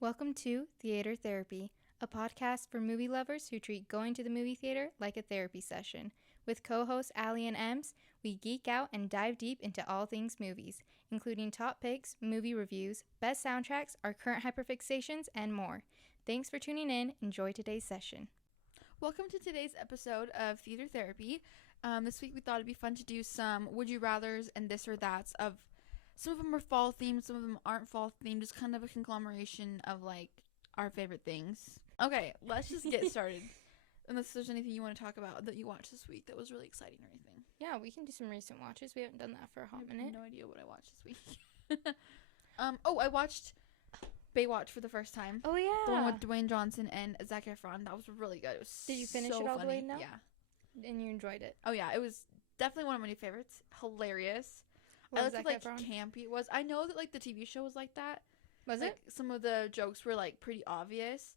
Welcome to Theater Therapy, a podcast for movie lovers who treat going to the movie theater like a therapy session. With co-hosts Aly and Ems, we geek out and dive deep into all things movies, including top picks, movie reviews, best soundtracks, our current hyperfixations, and more. Thanks for tuning in. Enjoy today's session. Welcome to today's episode of Theater Therapy. This week we thought it'd be fun to do some would you rathers and this or that's of some of them are fall themed, some of them aren't fall themed, just kind of a conglomeration of like our favorite things. Okay, let's just get started. Unless there's anything you want to talk about that you watched this week that was really exciting or anything. Yeah, we can do some recent watches. We haven't done that for a hot minute. I have no idea what I watched this week. I watched Baywatch for the first time. Oh yeah, The one with Dwayne Johnson and Zac Efron. That was really good. It was Did you finish so it all the funny. way now? Yeah. And you enjoyed it. Oh yeah, it was definitely one of my new favorites. Hilarious. What I was liked Zac like Efron? campy it was. I know that like the TV show was like that. Was like, it? Some of the jokes were like pretty obvious,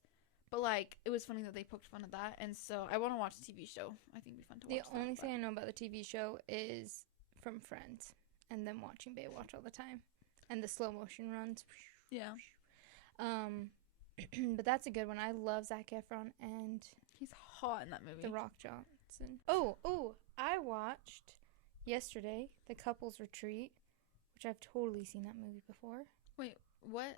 but like it was funny that they poked fun at that, and so I want to watch the TV show. I think it'd be fun to watch. The only thing I know about the TV show is from Friends and them watching Baywatch all the time and the slow motion runs. Yeah. But that's a good one. I love Zac Efron and He's hot in that movie. The Rock Johnson. Oh, I watched yesterday The Couples Retreat, which I've totally seen that movie before. Wait, what?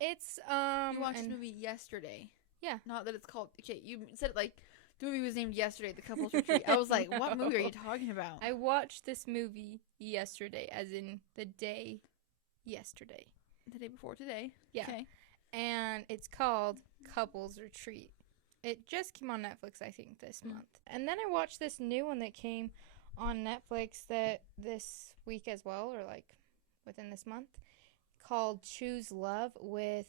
It's You watched this movie yesterday. Yeah. Not that it's called. Okay, you said it like the movie was named Yesterday, The Couples Retreat. I was like, what movie are you talking about? I watched this movie yesterday, as in the day yesterday. The day before today. Yeah. Okay. And it's called Couples Retreat. It just came on Netflix, I think, this month. And then I watched this new one that came on Netflix that this week as well, or like within this month, called Choose Love with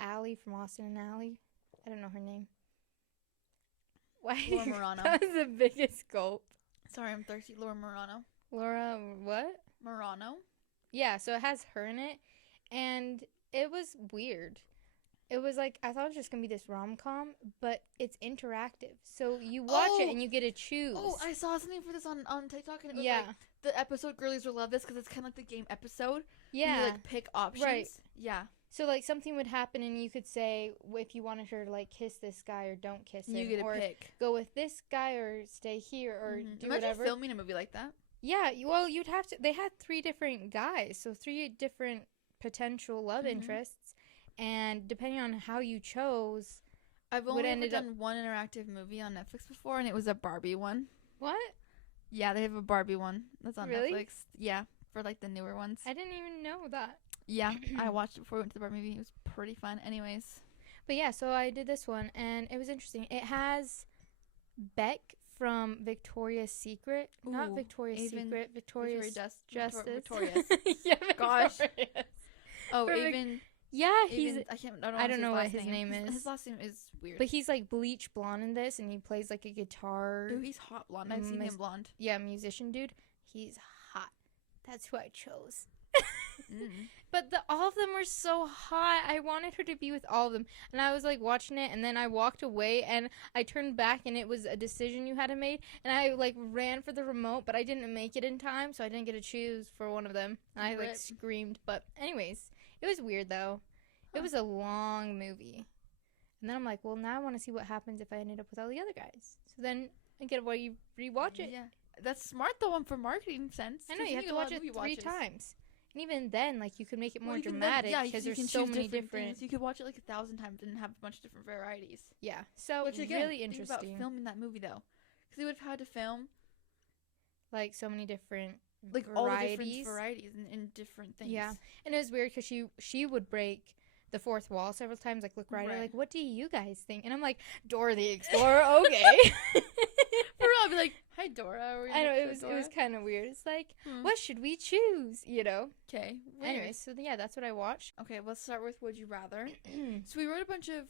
Aly from Austin and Aly. I don't know her name. Why? Laura Marano. That was the biggest gulp. Sorry, I'm thirsty. Laura Marano. Laura, what? Marano? Yeah, so it has her in it, and it was weird. It was like, I thought it was just going to be this rom-com, but it's interactive. So you watch it and you get to choose. Oh, I saw something for this on TikTok, and it was yeah. like the episode Girlies Will Love This, because it's kind of like the game episode. Yeah. Where you like pick options. Right. Yeah. So like something would happen and you could say if you wanted her to like kiss this guy or don't kiss him. You get to or pick. Go with this guy or stay here or do Imagine whatever. filming a movie like that. Yeah, well, you'd have to. They had 3 different guys, so 3 different potential love interests, and depending on how you chose, I've only ever done one interactive movie on Netflix before, and it was a Barbie one. What? Yeah, they have a Barbie one that's on Really? Netflix. Yeah, for like the newer ones. I didn't even know that. Yeah, I watched it before we went to the Barbie movie. It was pretty fun. Anyways. But yeah, so I did this one, and it was interesting. It has Beck from Victoria's Secret. Not Ooh, Victoria's Secret. Victoria's Justice. Victorious. Yeah, Gosh. Victorious. Oh, From Avon. Yeah, he's... I don't know what his name is. His last name is weird. But he's like bleach blonde in this, and he plays like a guitar. Ooh, he's hot blonde. I've seen him blonde. Yeah, musician dude. He's hot. That's who I chose. But all of them were so hot. I wanted her to be with all of them. And I was like watching it, and then I walked away, and I turned back, and it was a decision you had to make. And I like ran for the remote, but I didn't make it in time, so I didn't get to choose for one of them. And I like screamed. But anyways, it was weird though. It was a long movie. And then I'm like, well, now I want to see what happens if I ended up with all the other guys. So then I get why you rewatch it. Yeah, that's smart though, for marketing sense. I know, you have to watch it 3 times. And even then, like, you could make it more dramatic because there's so many different things. You could watch it like 1,000 times and have a bunch of different varieties. Yeah, so which it's again, really think interesting. about filming that movie though, because they would have had to film like so many different like varieties. all the different varieties and different things. Yeah, and it was weird because she would break the fourth wall several times. Like, look right. Like, what do you guys think? And I'm like, Dora the Explorer. Okay. For real, I'd be like, hi Dora. I know it was kind of weird. It's like, what should we choose? You know. Okay. Anyway, so yeah, that's what I watched. Okay, let's start with Would You Rather. So we wrote a bunch of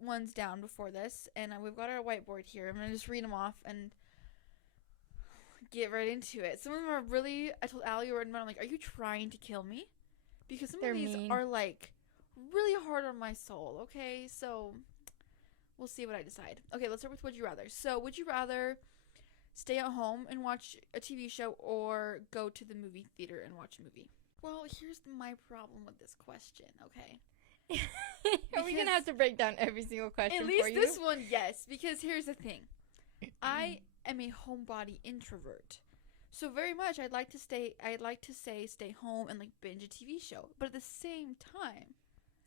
ones down before this, and we've got our whiteboard here. I'm gonna just read them off and get right into it. Some of them are really. I told Aly or I'm like, are you trying to kill me? Because some of these are like really hard on my soul. Okay, so we'll see what I decide. Okay, let's start with Would You Rather. So, would you rather stay at home and watch a TV show or go to the movie theater and watch a movie? Well, here's my problem with this question, okay? we gonna have to break down every single question At least for you? this one, yes. Because here's the thing. I am a homebody introvert. So very much I'd like to stay home and like binge a TV show. But at the same time,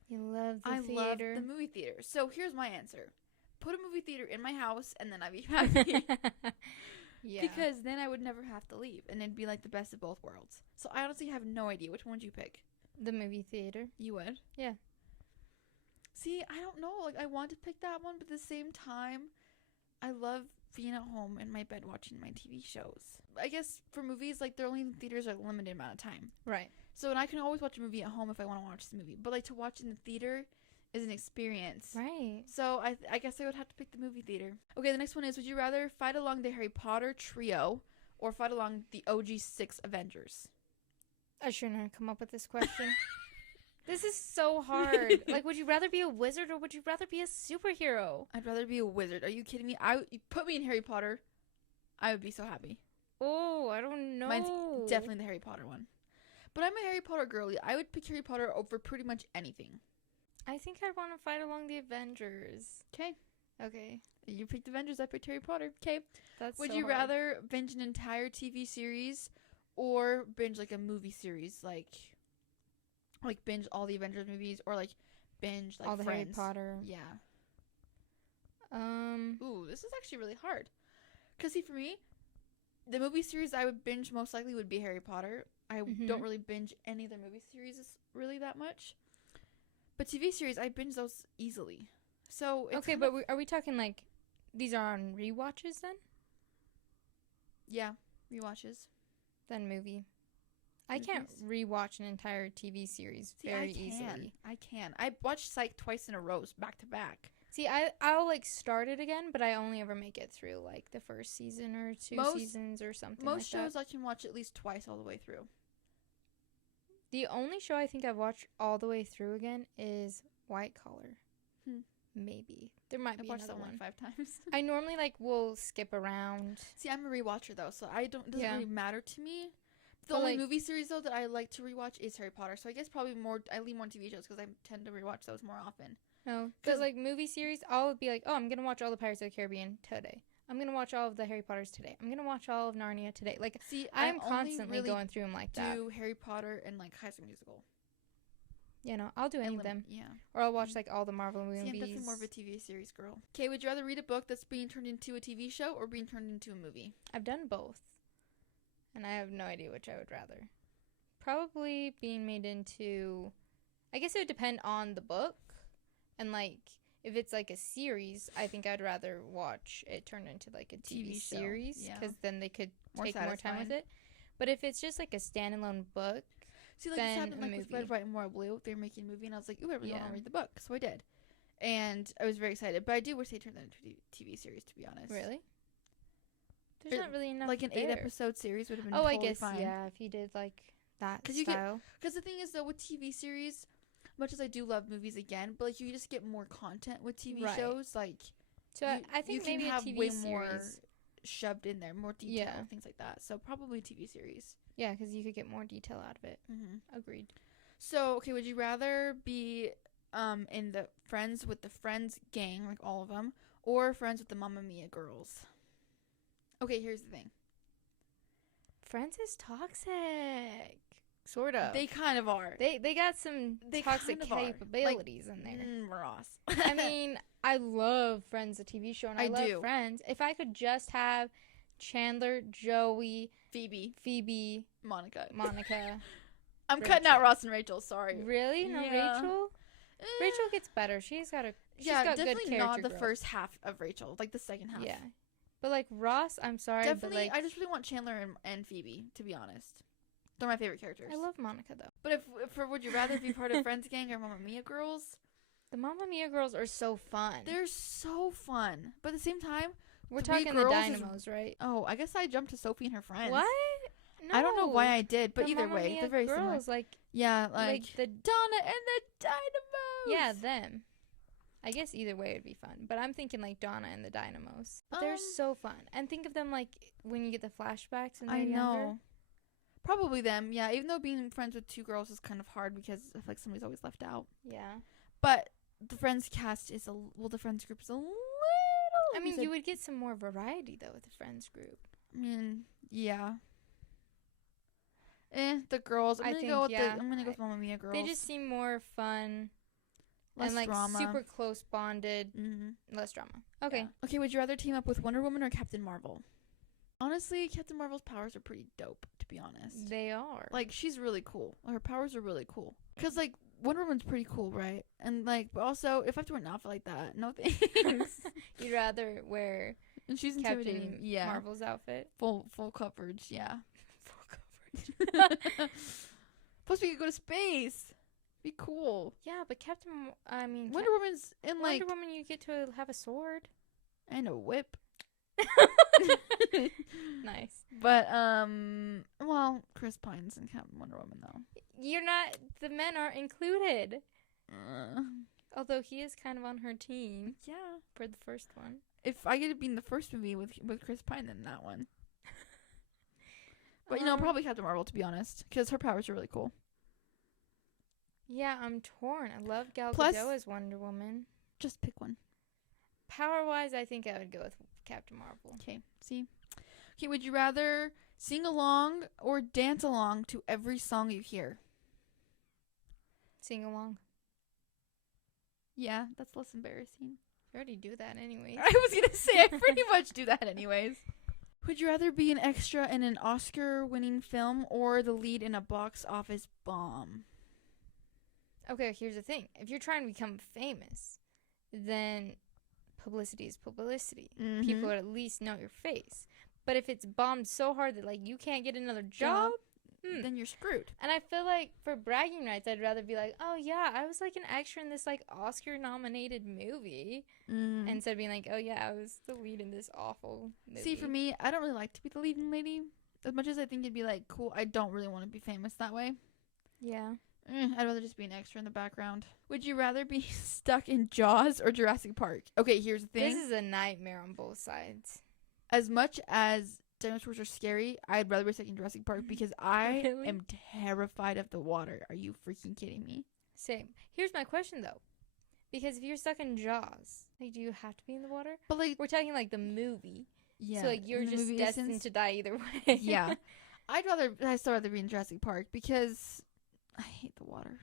You love the I theater. love the movie theater. So here's my answer. Put a movie theater in my house and then I'd be happy. Yeah. Because then I would never have to leave and it'd be like the best of both worlds. So I honestly have no idea. Which one would you pick? The movie theater. You would? Yeah. See, I don't know. Like, I want to pick that one, but at the same time, I love being at home in my bed watching my TV shows. I guess for movies, like, they're only in theaters a limited amount of time. Right. So, and I can always watch a movie at home if I want to watch the movie. But, like, to watch in the theater is an experience. Right. So, I guess I would have to pick the movie theater. Okay, the next one is, would you rather fight along the Harry Potter trio or fight along the OG 6 Avengers? I shouldn't have come up with this question. This is so hard. Like, would you rather be a wizard or would you rather be a superhero? I'd rather be a wizard. Are you kidding me? You put me in Harry Potter, I would be so happy. Oh, I don't know. Mine's definitely the Harry Potter one. But I'm a Harry Potter girly. I would pick Harry Potter over pretty much anything. I think I'd want to fight along the Avengers. Okay. Okay. You picked Avengers, I picked Harry Potter. Okay. That's Would so you hard. rather binge an entire TV series or binge like a movie series, like binge all the Avengers movies, or like binge like all the Friends? Harry Potter? Yeah. Um. Ooh, this is actually really hard. Cause see, for me, the movie series I would binge most likely would be Harry Potter. I don't really binge any other movie series really that much. But TV series, I binge those easily. So it's Okay, but are we talking like these are on rewatches then? yeah, rewatches. Then movie. I can't rewatch an entire TV series very easily. I can. I watched Psych twice in a row, back to back. See, I'll like start it again, but I only ever make it through like the first season or two seasons or something like that. Most shows I can watch at least twice all the way through. The only show I think I've watched all the way through again is White Collar. Maybe. There might be I've watched another that one. like 5 times. I normally will skip around. See, I'm a rewatcher though, so it doesn't really matter to me. The But, only movie series though that I like to rewatch is Harry Potter. So I guess probably I lean more on TV shows because I tend to rewatch those more often. No, because like movie series, I'll be like, oh, I'm gonna watch all the Pirates of the Caribbean today. I'm gonna watch all of the Harry Potters today. I'm gonna watch all of Narnia today. Like, see, I'm constantly going through them like that. Do Harry Potter and like High School Musical. You know, I'll do any of them. Yeah. Or I'll watch like all the Marvel movies. See, I'm definitely more of a TV series girl. Okay, would you rather read a book that's being turned into a TV show or being turned into a movie? I've done both, and I have no idea which I would rather. Probably being made into. I guess it would depend on the book, and like if it's like a series, I think I'd rather watch it turned into like a TV series because then they could take more time with it. But if it's just like a standalone book. See, like this happened like with Red, White, and Royal Blue. They were making a movie, and I was like, ooh, I really want to read the book. So I did. And I was very excited. But I do wish they turned that into a TV series, to be honest. Really? There's not really enough like an there. 8-episode series would have been totally fine. I guess, yeah, if you did like that style. Because the thing is, though, with TV series, much as I do love movies again, but like you just get more content with TV shows. Like, so I think maybe a TV way series more shoved in there, more detail, things like that. So probably TV series. Yeah, because you could get more detail out of it. Agreed. So, okay, would you rather be in the Friends with the Friends gang, like all of them, or Friends with the Mamma Mia girls? Okay, here's the thing. Friends is toxic. Sort of. They kind of are. They got some toxic capabilities in there. Ross. I mean, I love Friends, the TV show, and I love Friends. If I could just have Chandler, Joey, Phoebe, Monica. I'm cutting out Ross and Rachel. Sorry. Really? No, Rachel. Rachel gets better. She's got definitely good not the growth. first half of Rachel, like the second half. Yeah, but like Ross, I'm sorry, definitely. But like, I just really want Chandler and Phoebe, to be honest. They're my favorite characters. I love Monica though. But would you rather be part of Friends gang or Mamma Mia girls? The Mamma Mia girls are so fun. They're so fun, but at the same time, we're talking the Dynamos, right? Oh, I guess I jumped to Sophie and her friends. What? No, I don't know why I did, but either Mamma way, Mia they're very girls, similar. like the Donna and the Dynamos. Yeah, them. I guess either way would be fun, but I'm thinking like Donna and the Dynamos. But they're so fun, and think of them like when you get the flashbacks and they're younger. Probably them, yeah. Even though being friends with two girls is kind of hard because I feel like somebody's always left out. Yeah. But the Friends cast is the Friends group is a little. I mean, you would get some more variety though with the Friends group. I mean, yeah. The girls. I'm gonna go with Mamma Mia girls. They just seem more fun. Less and like drama. Super close bonded. Mm-hmm. Less drama. Okay. Yeah. Okay, would you rather team up with Wonder Woman or Captain Marvel? Honestly, Captain Marvel's powers are pretty dope, to be honest. They are. Like, she's really cool. Her powers are really cool. Because, like, Wonder Woman's pretty cool, right? And, like, but also, if I have to wear an outfit like that, no thanks. You'd rather wear and she's intimidating. Captain Marvel's outfit? Full coverage, yeah. Full coverage. Plus, we could go to space. Be cool. Yeah, but Wonder Woman's in, like... Wonder Woman, you get to have a sword. And a whip. Nice. But, well, Chris Pine's in Captain Wonder Woman, though. The men aren't included. Although he is kind of on her team. Yeah. For the first one. If I get to be in the first movie with Chris Pine, then that one. But, probably Captain Marvel, to be honest. Because her powers are really cool. Yeah, I'm torn. I love Gal Gadot as Wonder Woman. Just pick one. Power-wise, I think I would go with Captain Marvel. Okay, see? Okay, would you rather sing along or dance along to every song you hear? Sing along. Yeah, that's less embarrassing. You already do that anyways. I was going to say, I pretty much do that anyways. Would you rather be an extra in an Oscar-winning film or the lead in a box office bomb? Okay, here's the thing. If you're trying to become famous, then publicity is publicity. Mm-hmm. People would at least know your face. But if it's bombed so hard that, like, you can't get another job, then you're screwed. And I feel like for bragging rights, I'd rather be like, oh, yeah, I was, like, an extra in this, like, Oscar-nominated movie. Instead of being like, oh, yeah, I was the lead in this awful movie. See, for me, I don't really like to be the leading lady. As much as I think it'd be, like, cool, I don't really want to be famous that way. Yeah. I'd rather just be an extra in the background. Would you rather be stuck in Jaws or Jurassic Park? Okay, here's the thing. This is a nightmare on both sides. As much as dinosaurs are scary, I'd rather be stuck in Jurassic Park because I am terrified of the water. Are you freaking kidding me? Same. Here's my question, though. Because if you're stuck in Jaws, like, do you have to be in the water? But, like... We're talking, like, the movie. Yeah. So, like, you're just destined to die either way. Yeah. I'd still rather be in Jurassic Park because... I hate the water.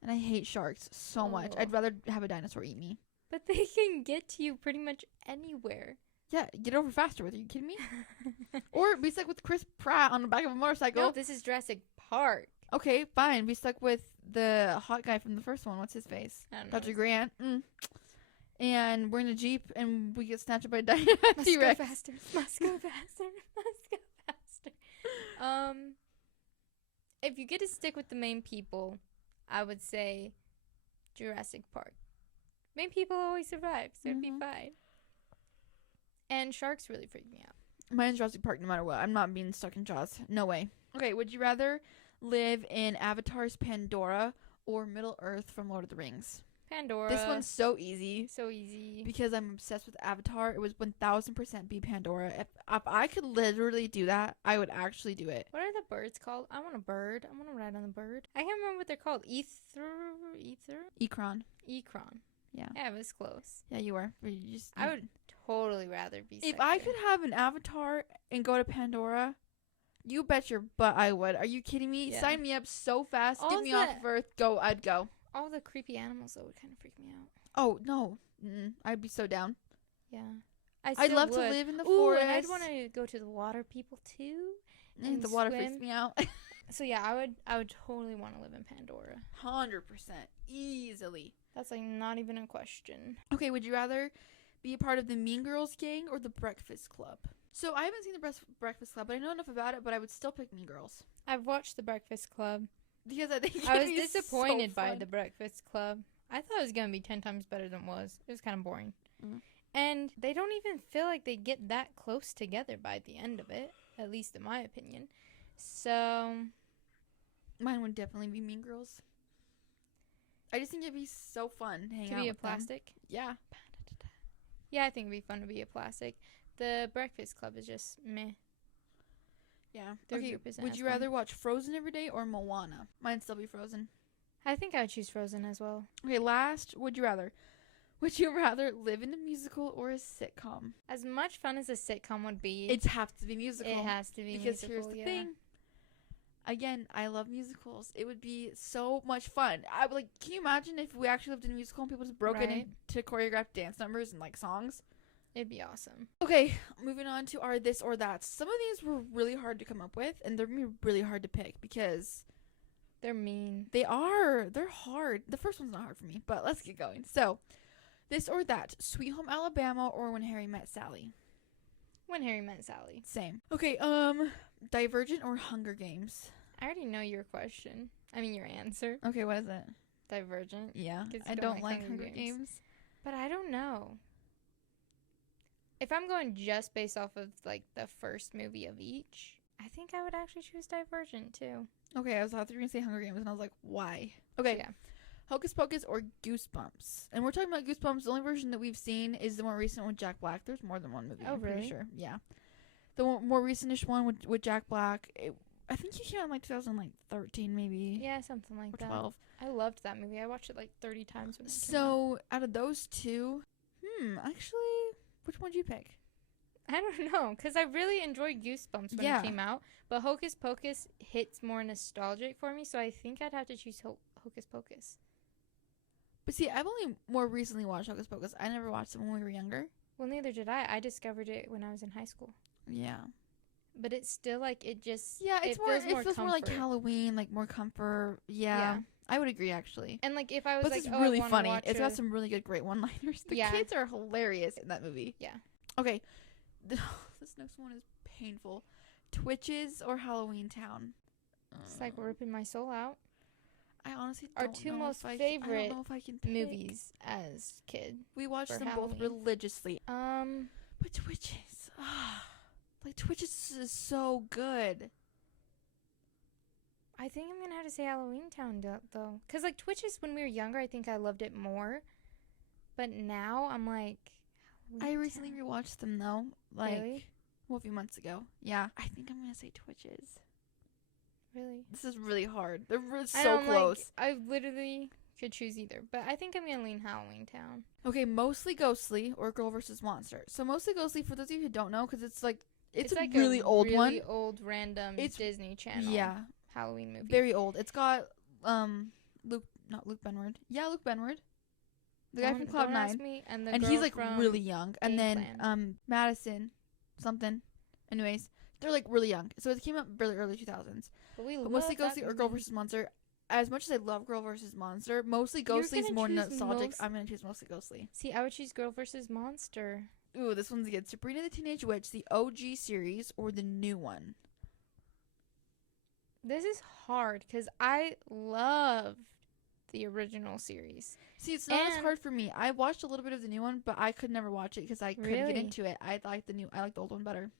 And I hate sharks so much. I'd rather have a dinosaur eat me. But they can get to you pretty much anywhere. Yeah, get over faster with it. Are you kidding me? Or be stuck with Chris Pratt on the back of a motorcycle. No, this is Jurassic Park. Okay, fine. Be stuck with the hot guy from the first one. What's his face? I don't know. Dr. Grant. And we're in a Jeep and we get snatched by a T-Rex. Must go faster. Must go faster. Must go faster. If you get to stick with the main people, I would say Jurassic Park. Main people always survive, so it'd be fine. And sharks really freak me out. Mine's Jurassic Park no matter what. I'm not being stuck in Jaws. No way. Okay, would you rather live in Avatar's Pandora or Middle Earth from Lord of the Rings? Pandora. This one's so easy. So easy. Because I'm obsessed with Avatar. It was 1000% be Pandora. If I could literally do that, I would actually do it. What are the birds called? I want a bird. I want to ride on a bird. I can't remember what they're called. Ekron. Yeah. Yeah, it was close. Yeah, you were. I would totally rather be If I could have an avatar and go to Pandora, you bet your butt I would. Are you kidding me? Yeah. Sign me up so fast. Get me off of Earth. Go. I'd go. All the creepy animals, though, would kind of freak me out. Oh, no. I'd be so down. Yeah. I'd love to live in the forest. And I'd want to go to the water people, too. And the water freaks me out. So, yeah, I would totally want to live in Pandora. 100%. Easily. That's, like, not even a question. Okay, would you rather be a part of the Mean Girls gang or the Breakfast Club? So, I haven't seen the Breakfast Club, but I know enough about it, but I would still pick Mean Girls. I've watched the Breakfast Club. Because I think I was disappointed by the Breakfast Club. I thought it was going to be 10 times better than it was. It was kind of boring. And they don't even feel like they get that close together by the end of it, at least in my opinion. So, mine would definitely be Mean Girls. I just think it'd be so fun to hang out to be a with them. plastic? Yeah. Yeah, I think it'd be fun to be a plastic. The Breakfast Club is just meh. Yeah. Their okay, group isn't would as you fun. rather watch Frozen every day or Moana? Mine'd still be Frozen. I think I would choose Frozen as well. Okay, last, would you rather? Would you rather live in a musical or a sitcom? As much fun as a sitcom would be, It has to be musical. It has to be because musical, here's the thing. Again, I love musicals. It would be so much fun. I would, like, can you imagine if we actually lived in a musical and people just broke it into choreographed dance numbers and like songs? It'd be awesome. Okay, moving on to our this or that. Some of these were really hard to come up with, and they're gonna be really hard to pick because they're mean. They are. They're hard. The first one's not hard for me, but let's get going. So, this or that: Sweet Home Alabama or When Harry Met Sally? When Harry Met Sally. Same. Okay. Divergent or Hunger Games? I already know your question. I mean your answer. Okay, what is it? Divergent. Yeah. I don't like Hunger Games. But I don't know. If I'm going just based off of like the first movie of each, I think I would actually choose Divergent too. Okay, I thought you were gonna say Hunger Games, and I was like, why? Okay. Yeah. Hocus Pocus or Goosebumps? And we're talking about Goosebumps. The only version that we've seen is the more recent one with Jack Black. There's more than one movie. Oh, I'm really? pretty sure. Yeah. The more recentish one with Jack Black. I think he came out in like 2013 maybe. Yeah, something like that. 12. I loved that movie. I watched it like 30 times when it came out. Out of those two, actually, which one did you pick? I don't know, because I really enjoyed Goosebumps when it came out, but Hocus Pocus hits more nostalgic for me, so I think I'd have to choose Hocus Pocus. But see, I've only more recently watched Hocus Pocus. I never watched it when we were younger. Well, neither did I. I discovered it when I was in high school. Yeah. But it's still like, it just... Yeah, it feels more like Halloween, like more comfort. Yeah. I would agree, actually. And like, if I was but like, it's really funny. It's got some really good, great one-liners. The kids are hilarious in that movie. Yeah. Okay. This next one is painful. Twitches or Halloween Town? It's like ripping my soul out. I honestly don't know. Our two most favorite I don't know if I can pick. Movies as kid. We watched them Halloween. both religiously. But Twitches. Like, Twitches is so good. I think I'm going to have to say Halloween Town, though. Because, like, Twitches, when we were younger, I think I loved it more. But now, I'm like... I recently rewatched them, though. Like, really? Well, a few months ago. Yeah. I think I'm going to say Twitches. Really? This is really hard. They're so close. I literally could choose either. But I think I'm going to lean Halloween Town. Okay, Mostly Ghostly or Girl vs. Monster. So, Mostly Ghostly, for those of you who don't know, because it's like... It's a like really old one. Really old random Disney Channel. Yeah. Halloween movie. Very old. It's got Luke Benward. Yeah, Luke Benward. The guy from Cloud 9. And he's like really young. And then Madison something. Anyways, they're like really young. So it came out really early 2000s. But Mostly Ghostly or Girl vs. Monster. As much as I love Girl vs. Monster, Mostly Ghostly is more nostalgic. I'm going to choose Mostly Ghostly. See, I would choose Girl vs. Monster. Ooh, this one's good. Sabrina the Teenage Witch, the OG series or the new one? This is hard because I loved the original series. See, it's not as hard for me. I watched a little bit of the new one, but I could never watch it because I couldn't get into it. I like the old one better.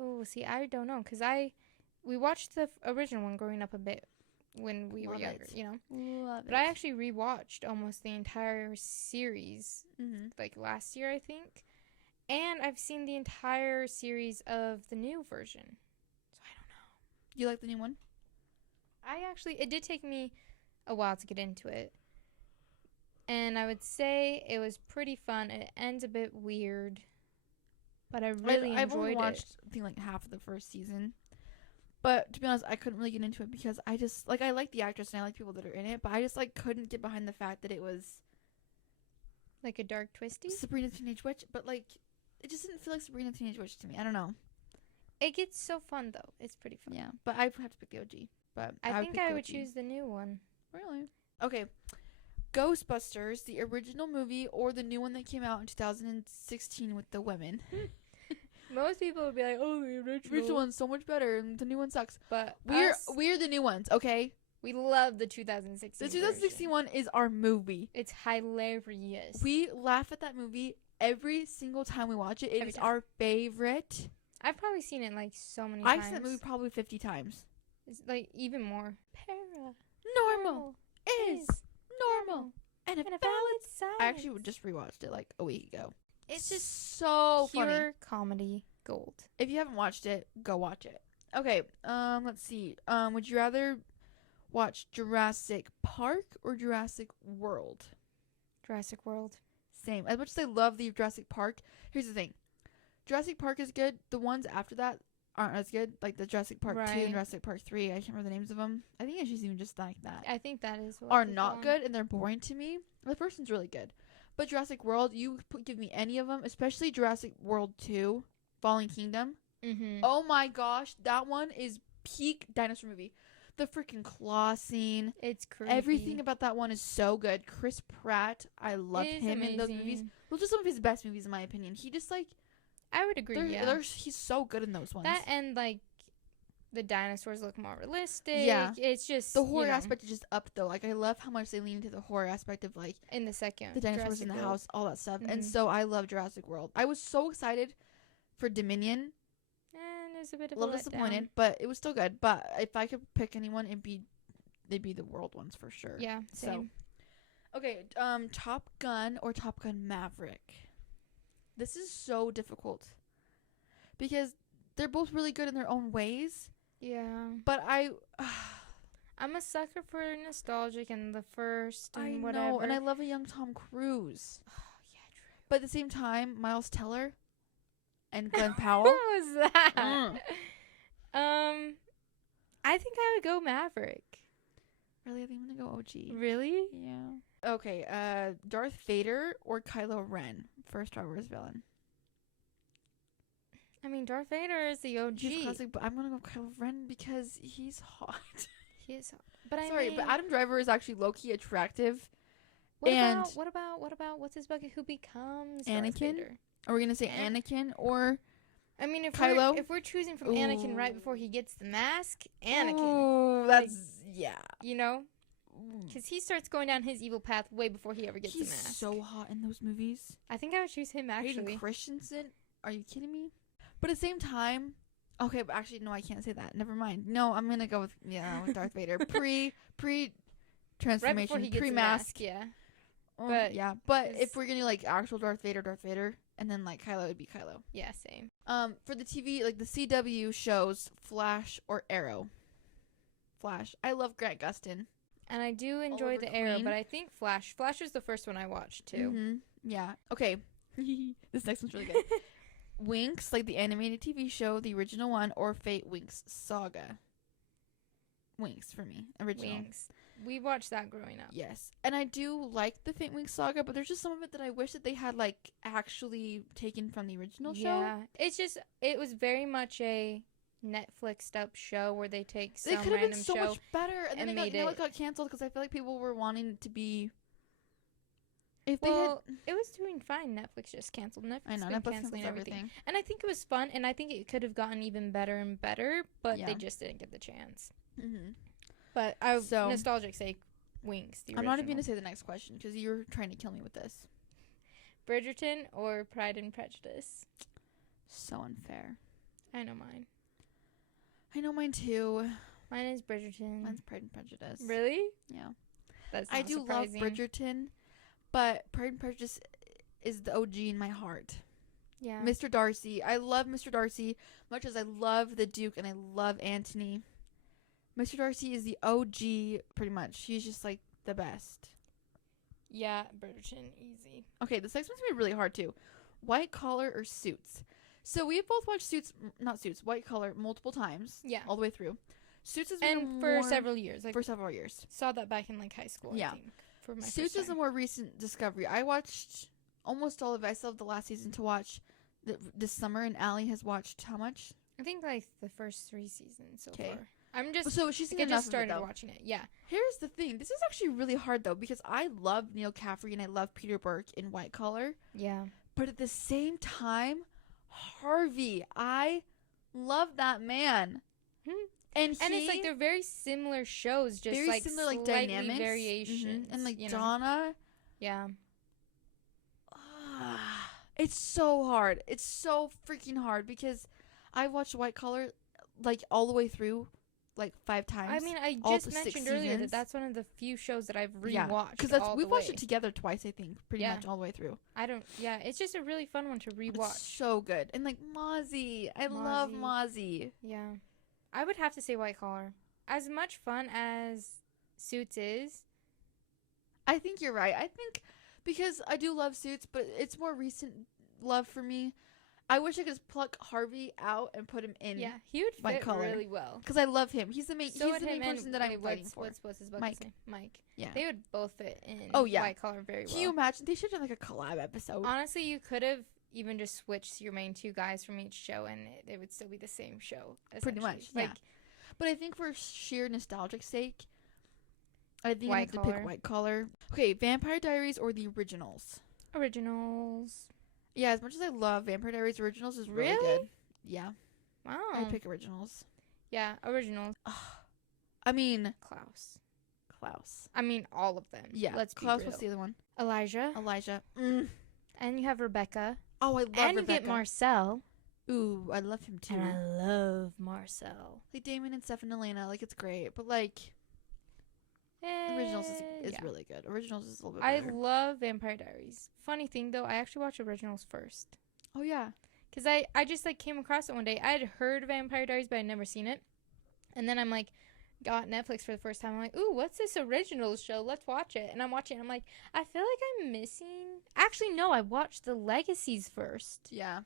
Oh, see, I don't know because we watched the original one growing up a bit when we were younger, you know. Love but I actually rewatched almost the entire series like last year, I think. And I've seen the entire series of the new version. So I don't know. You like the new one? It did take me a while to get into it. And I would say it was pretty fun. It ends a bit weird. But I really enjoyed it. I've only watched, I think, like half of the first season. But to be honest, I couldn't really get into it because I just, like, I like the actress and I like people that are in it. But I just, like, couldn't get behind the fact that it was... Like a dark twisty? Sabrina the Teenage Witch. But, like... It just didn't feel like Sabrina the Teenage Witch to me. I don't know. It gets so fun, though. It's pretty fun. Yeah, but I have to pick the OG. But I think I would choose the new one. Really? Okay. Ghostbusters, the original movie, or the new one that came out in 2016 with the women. Most people would be like, oh, the original one's so much better, and the new one sucks. But we're the new ones, okay? We love the 2016 The 2016 one is our movie. It's hilarious. We laugh at that movie every single time we watch it. It is our favorite. I've probably seen it like so many times. I've seen that movie probably 50 times. It's like even more. Normal is normal and a valid size. I actually just rewatched it like a week ago. It's just so pure funny. Comedy gold. If you haven't watched it, go watch it. Okay, let's see. Would you rather watch Jurassic Park or Jurassic World? Jurassic World. Same. As much as I love the Jurassic Park, here's the thing. Jurassic Park is good. The ones after that aren't as good. Like the Jurassic Park 2 and Jurassic Park 3. I can't remember the names of them. I think it's just even just like that. I think that is what are not good, and they're boring to me. The first one's really good. But Jurassic World, you give me any of them, especially Jurassic World 2, Fallen Kingdom. Mm-hmm. Oh my gosh, that one is peak dinosaur movie. The freaking claw scene. It's creepy. Everything about that one is so good. Chris Pratt, I love him in those movies. Those are some of his best movies, in my opinion. He just like... I would agree, he's so good in those ones. That and like the dinosaurs look more realistic. Yeah. It's just... The horror aspect is just up, though. Like, I love how much they lean into the horror aspect of, like... In the second. The dinosaurs Jurassic in the World. house, all that stuff. Mm-hmm. And so I love Jurassic World. I was so excited for Dominion. And it's a bit of a little disappointed, but it was still good. But if I could pick anyone, they'd be the World ones for sure. Yeah, same. So, okay, Top Gun or Top Gun Maverick? This is so difficult. Because they're both really good in their own ways. Yeah. But I'm a sucker for nostalgic and the first and whatever. I know, and I love a young Tom Cruise. Yeah, true. But at the same time, Miles Teller and Glenn Powell. What was that? I think I would go Maverick. Really? I think I'm gonna go OG. Really? Yeah. Okay, Darth Vader or Kylo Ren for Star Wars villain? I mean, Darth Vader is the OG. He's classic, but I'm gonna go Kylo Ren because he's hot. He is hot. But but Adam Driver is actually low-key attractive. What about what's his bucket who becomes Anakin? Darth Vader? Are we gonna say Anakin or I mean, if Kylo? We're choosing from Anakin right before he gets the mask, Anakin. Oh, that's You know, because he starts going down his evil path way before he ever gets the mask. He's so hot in those movies. I think I would choose him actually. Hayden Christensen? Are you kidding me? But at the same time, okay, but actually no, I can't say that. Never mind. No, I'm gonna go with Darth Vader pre transformation, right pre mask. Yeah. But if we're gonna like actual Darth Vader, and then like Kylo would be Kylo. Yeah, same. For the TV, like the CW shows, Flash or Arrow. Flash. I love Grant Gustin. And I do enjoy the Arrow, but I think Flash. Flash was the first one I watched too. Mm-hmm. Yeah. Okay. This next one's really good. Winx, like the animated TV show, the original one, or Fate Winx Saga. Winx for me, original. Winx. We watched that growing up. Yes, and I do like the Fate Winx Saga, but there's just some of it that I wish that they had like actually taken from the original show. Yeah, it was very much a Netflixed up show where they take some random show. They could have been so much better, and then it got canceled because I feel like people were wanting it to be. It was doing fine. Netflix just canceled. Netflix canceling everything. And I think it was fun, and I think it could have gotten even better and better, but they just didn't get the chance. Mm-hmm. But nostalgic sake, Winx. I'm not even going to say the next question because you're trying to kill me with this. Bridgerton or Pride and Prejudice? So unfair. I know mine. I know mine too. Mine is Bridgerton. Mine's Pride and Prejudice. Really? Yeah. That's not I do surprising. love Bridgerton. But Pride and Prejudice is the OG in my heart. Yeah. Mr. Darcy. I love Mr. Darcy much as I love the Duke and I love Anthony. Mr. Darcy is the OG pretty much. He's just like the best. Yeah, Bridgerton, easy. Okay, this next one's gonna be really hard too. White Collar or Suits? So we've both watched White Collar multiple times. Yeah. All the way through. Suits has been for several years. For several years. Saw that back in like high school, yeah. I think. For my Suits is a more recent discovery. I watched almost all of it. I still have the last season to watch this summer, and Aly has watched how much? I think like the first 3 seasons so far. I'm just she's like, I just started watching it. Yeah. Here's the thing. This is actually really hard though because I love Neil Caffrey and I love Peter Burke in White Collar. Yeah. But at the same time, Harvey, I love that man. And it's like they're very similar shows, just very like similar, like dynamics, variations, and like Donna. Yeah. It's so hard. It's so freaking hard because I watched White Collar like all the way through, like 5 times. I mean, I just mentioned earlier that that's one of the few shows that I've rewatched. Because we've watched it together twice, I think, pretty much all the way through. It's just a really fun one to rewatch. It's so good, and like Mozzie, I love Mozzie. Yeah. I would have to say White Collar. As much fun as Suits is. I think you're right. I think because I do love Suits, but it's more recent love for me. I wish I could just pluck Harvey out and put him in. Yeah, he would White fit Collar. really well. Because I love him. He's the main. So he's would the main him person and that I'm fighting for. what's his Mike. name? Mike. Yeah. They would both fit in. Oh, yeah. White Collar very well. Can you imagine? They should have done like a collab episode. Honestly, you could have even just switched your main two guys from each show, and it would still be the same show. Pretty much. Like, yeah. But I think for sheer nostalgic sake, I think I White have to pick White Collar. Okay, Vampire Diaries or the originals? Originals. Yeah, as much as I love Vampire Diaries, originals is really Really? good. Yeah, Wow. I'd pick originals. Yeah, originals. I mean, Klaus. I mean, all of them. Yeah, Let's Klaus be real. was the other one. Elijah. And you have Rebecca. Oh, I love and Rebecca. you get Marcel. Ooh, I love him too. And I love Marcel. Like Damon and Steph and Elena, like it's great, but like originals is really good. Originals is a little bit better. I love Vampire Diaries. Funny thing though, I actually watched originals first. Oh yeah. Because I just like came across it one day. I had heard Vampire Diaries, but I'd never seen it. And then I'm like, got Netflix for the first time. I'm like, ooh, what's this originals show? Let's watch it. And I'm watching it. I'm like, I feel like I'm missing. Actually, no, I watched the Legacies first. Yeah.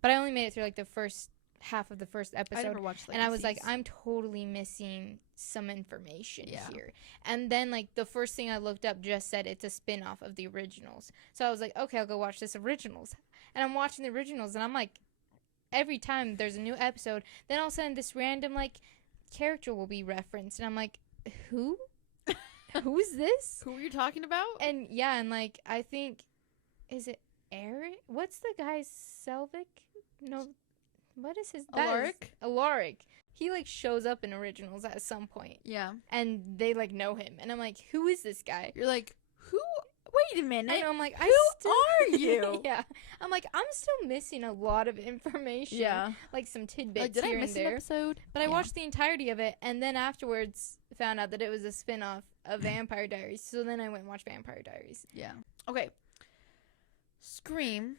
But I only made it through like the first half of the first episode. I never watched Legacies. And I was like, I'm totally missing some information Yeah. here. And then like the first thing I looked up just said it's a spin-off of the originals. So I was like, okay, I'll go watch this originals. And I'm watching the originals and I'm like, every time there's a new episode, then all of a sudden this random like character will be referenced. And I'm like, who? Who's this? Who are you talking about? And yeah, and like I think, is it Eric? What's the guy's Selvig? No, what is his? Alaric? Alaric. He like shows up in originals at some point. Yeah. And they like know him, and I'm like, who is this guy? You're like, who? Wait a minute. I know. I'm like, who are you? Yeah. I'm like, I'm still missing a lot of information. Yeah. Like some tidbits Like, did here I miss and there. an episode? But I watched the entirety of it, and then afterwards found out that it was a spin-off of Vampire Diaries. So then I went and watched Vampire Diaries. Yeah. Okay. Scream.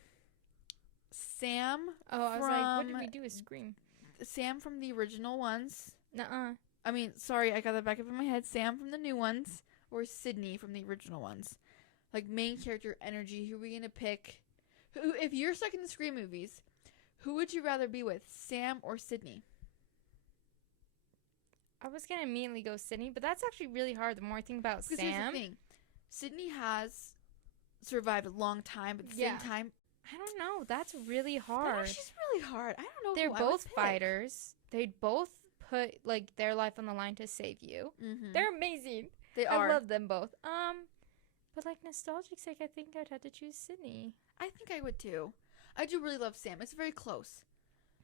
Sam. Oh, I was like, what did we do with Scream? Sam from the original ones. Nuh-uh. I mean, sorry, I got that back up in my head. Sam from the new ones, or Sydney from the original ones. Like main character energy. Who are we gonna pick? Who, if you're stuck in the Scream movies, who would you rather be with, Sam or Sydney? I was gonna immediately go Sydney, but that's actually really hard. The more I think about Because Sam, here's the thing, Sydney has survived a long time, but at the same time, I don't know. That's really I know, hard. she's really hard. I don't know. They're who I would both pick. fighters. They both put like their life on the line to save you. Mm-hmm. They're amazing. They are. I love them both. But like nostalgic sake, I think I'd have to choose Sydney. I think I would too. I do really love Sam. It's very close.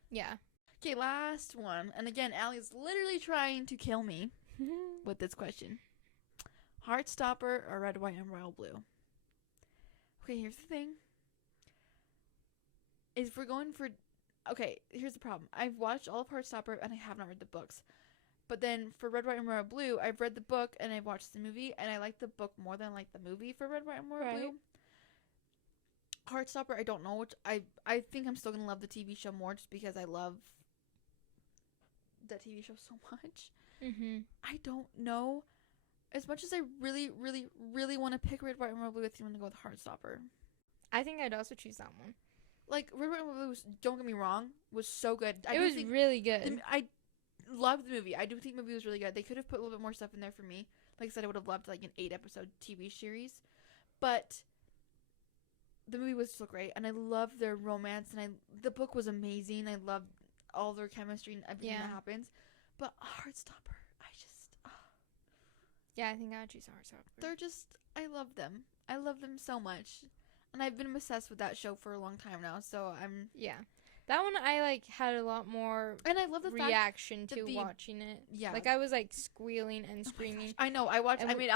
Yeah. Okay, last one. And again, Ally's literally trying to kill me with this question. Heartstopper or Red, White, and Royal Blue? Okay, here's the thing. If we're going for... Okay, here's the problem. I've watched all of Heartstopper and I have not read the books. But then for Red, White, and Royal Blue, I've read the book and I've watched the movie, and I like the book more than I like the movie for Red, White, and Royal Blue. Heartstopper, I don't know which. I think I'm still gonna love the TV show more just because I love that TV show so much. Mm-hmm. I don't know. As much as I really, really, really want to pick Red, White, and Royal Blue, I think I'm gonna go with Heartstopper. I think I'd also choose that one. Like Red, White, and Royal Blue, don't get me wrong, was so good. It was really good. I loved the movie. I do think the movie was really good. They could have put a little bit more stuff in there for me. Like I said, I would have loved like an 8-episode TV series, but the movie was still great, and I loved their romance, and the book was amazing. I loved all their chemistry and everything that happens. But Heartstopper, yeah, I think I would choose Heartstopper. They're just, I love them. I love them so much, and I've been obsessed with that show for a long time now. So I'm that one I like had a lot more and I love the reaction fact to watching it. Yeah, like I was like squealing and screaming. I know. I watched. I mean,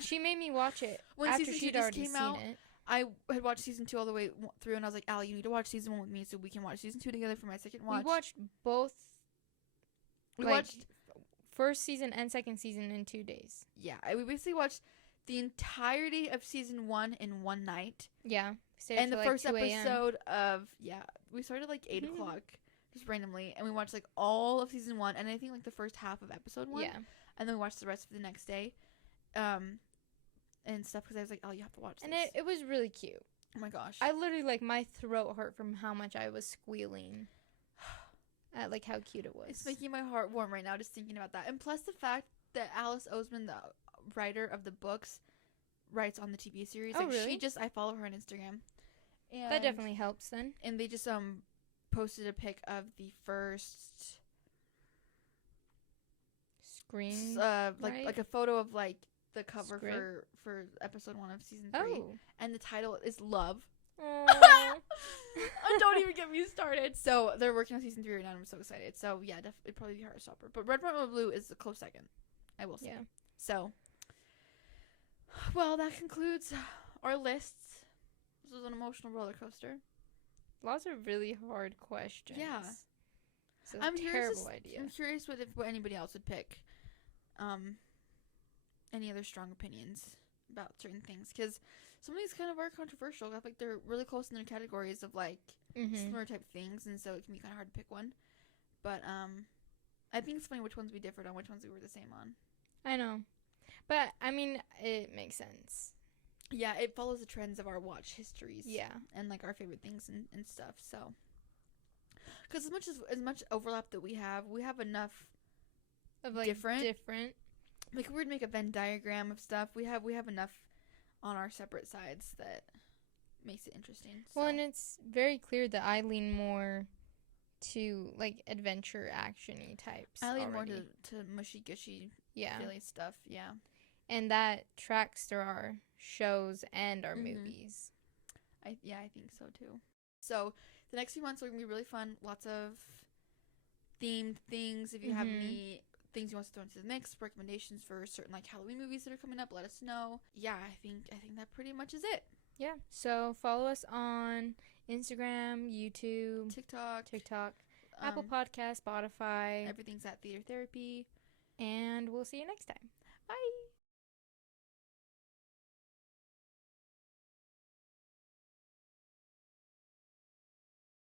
she made me watch it when after season she'd 2 just already came seen out. it. I had watched season 2 all the way through, and I was like, Ally, you need to watch season 1 with me so we can watch season 2 together for my second watch. We watched both. We like, watched first season and second season in 2 days. Yeah, we basically watched the entirety of season 1 in one night. Yeah. And the like first 2 a.m. episode of, we started like 8 o'clock, just randomly, and we watched like all of season 1, and I think like the first half of episode 1. Yeah. And then we watched the rest of the next day. and stuff because I was like, oh, you have to watch this. And it was really cute. Oh my gosh. I literally, like, my throat hurt from how much I was squealing at, like, how cute it was. It's making my heart warm right now just thinking about that. And plus the fact that Alice Oseman, the writer of the books, writes on the TV series. Oh, like, really? I follow her on Instagram. And, that definitely helps then. And they just posted a pic of the first screen, like a photo of like the cover Script? for episode 1 of season 3, Oh. and the title is Love. Aw. Don't even get me started. So they're working on season 3 right now, and I'm so excited. So yeah, definitely probably be Heartstopper, but Red, White, and Blue is a close second, I will say. Yeah. So, well, that concludes our lists. This was an emotional roller coaster. Lots of really hard questions. Yeah. So I'm terrible idea. I'm curious what anybody else would pick. Any other strong opinions about certain things? Because some of these kind of are controversial. I feel like they're really close in their categories of like similar type things, and so it can be kind of hard to pick one. But I think it's funny which ones we differed on, which ones we were the same on. I know, but I mean, it makes sense. Yeah, it follows the trends of our watch histories. Yeah, and like our favorite things and stuff. So, because as much overlap that we have enough of like different. Like if we were to make a Venn diagram of stuff, we have enough on our separate sides that makes it interesting. Well, and it's very clear that I lean more to like adventure action-y types. I lean more to mushy gushy silly stuff. Yeah. And that tracks through our shows and our movies. I think so too. So the next few months are gonna be really fun. Lots of themed things. If you have any things you want to throw into the mix, recommendations for certain like Halloween movies that are coming up, let us know. Yeah, I think that pretty much is it. Yeah. So follow us on Instagram, YouTube, TikTok, Apple Podcasts, Spotify. Everything's at Theater Therapy. And we'll see you next time. Bye.